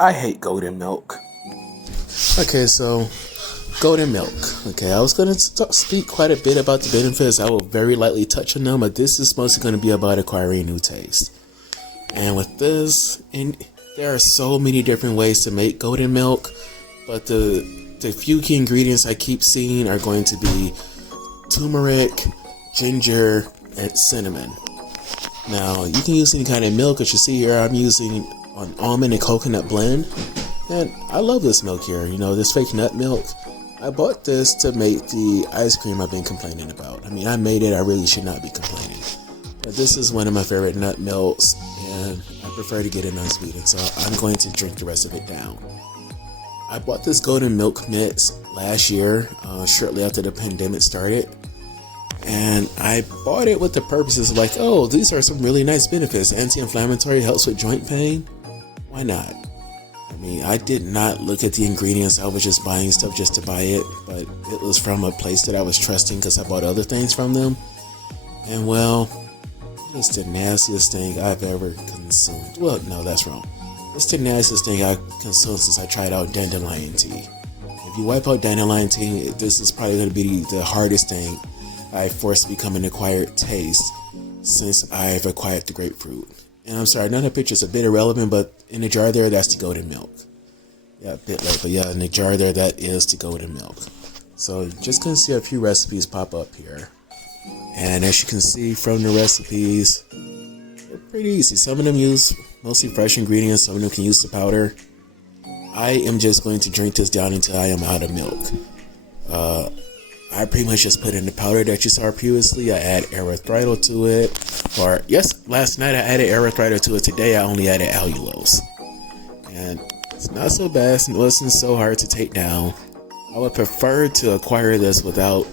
I hate golden milk. Okay, so golden milk. Okay, I was going to speak quite a bit about the benefits. I will very lightly touch on them, but this is mostly going to be about acquiring a new taste. And with this, there are so many different ways to make golden milk, but the few key ingredients I keep seeing are going to be turmeric, ginger, and cinnamon. Now, you can use any kind of milk. As you see here, I'm using an almond and coconut blend. And I love this milk here, this fake nut milk. I bought this to make the ice cream I've been complaining about. I mean, I made it, I really should not be complaining. But this is one of my favorite nut milks, and I prefer to get it unsweetened, so I'm going to drink the rest of it down. I bought this golden milk mix last year, shortly after the pandemic started. And I bought it with the purposes like, oh, these are some really nice benefits. Anti-inflammatory, helps with joint pain. Why not? I mean, I did not look at the ingredients. I was just buying stuff just to buy it. But it was from a place that I was trusting because I bought other things from them. And well, it's the nastiest thing I've ever consumed. Well, no, that's wrong. It's the nastiest thing I've consumed since I tried out dandelion tea. If you wipe out dandelion tea, this is probably going to be the hardest thing I forced to become an acquired taste since I've acquired the grapefruit. And I'm sorry, another picture's a bit irrelevant, but in the jar there, that's the golden milk. Yeah, a bit late, but yeah, in the jar there, that is the golden milk. So just gonna see a few recipes pop up here. And as you can see from the recipes, they're pretty easy. Some of them use mostly fresh ingredients, some of them can use the powder. I am just going to drink this down until I am out of milk. I pretty much just put in the powder that you saw previously. I add erythritol to it. Or, yes, last night I added erythritol to it. Today I only added allulose. And it's not so bad. It wasn't so hard to take down. I would prefer to acquire this without,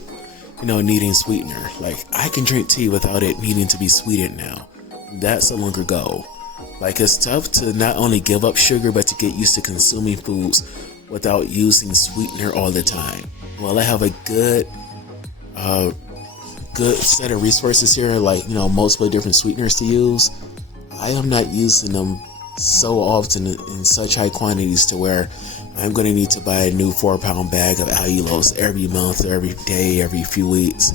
needing sweetener. Like, I can drink tea without it needing to be sweetened now. That's a longer goal. Like, it's tough to not only give up sugar, but to get used to consuming foods without using sweetener all the time. Well, I have a good set of resources here, like, multiple different sweeteners to use. I am not using them so often in such high quantities to where I'm going to need to buy a new 4-pound bag of allulose every month, every day, every few weeks.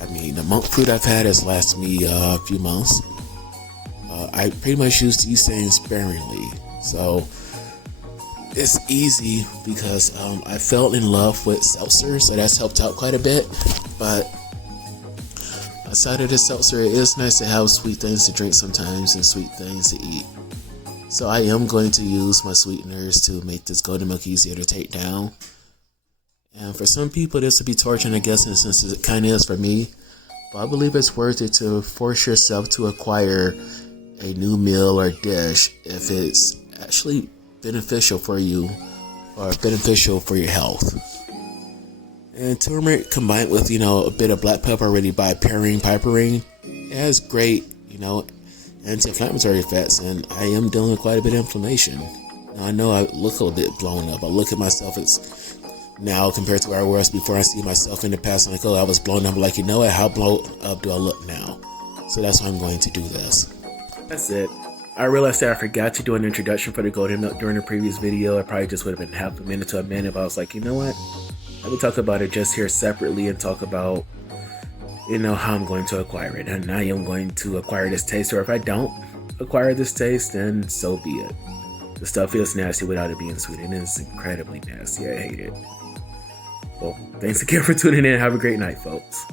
I mean, the monk fruit I've had has lasted me a few months. I pretty much use these things sparingly, so it's easy because I fell in love with seltzer, so that's helped out quite a bit. But aside of the seltzer, it is nice to have sweet things to drink sometimes and sweet things to eat. So I am going to use my sweeteners to make this golden milk easier to take down. And for some people, this would be torturing, I guess, in a sense it kind of is for me. But I believe it's worth it to force yourself to acquire a new meal or dish if it's actually beneficial for you or beneficial for your health. And turmeric combined with a bit of black pepper already by piperine, it has great anti-inflammatory effects, and I am dealing with quite a bit of inflammation. Now, I know I look a little bit blown up. I look at myself as now compared to where I was before. I see myself in the past and like, oh, I was blown up. I'm like, how blown up do I look now? So that's why I'm going to do this. That's it. I realized that I forgot to do an introduction for the golden milk during the previous video. I probably just would have been half a minute to a minute, but I was like, you know what? Let me talk about it just here separately and talk about, how I'm going to acquire it. And I am going to acquire this taste, or if I don't acquire this taste, then so be it. The stuff is nasty without it being sweet, and it's incredibly nasty. I hate it. Well, thanks again for tuning in. Have a great night, folks.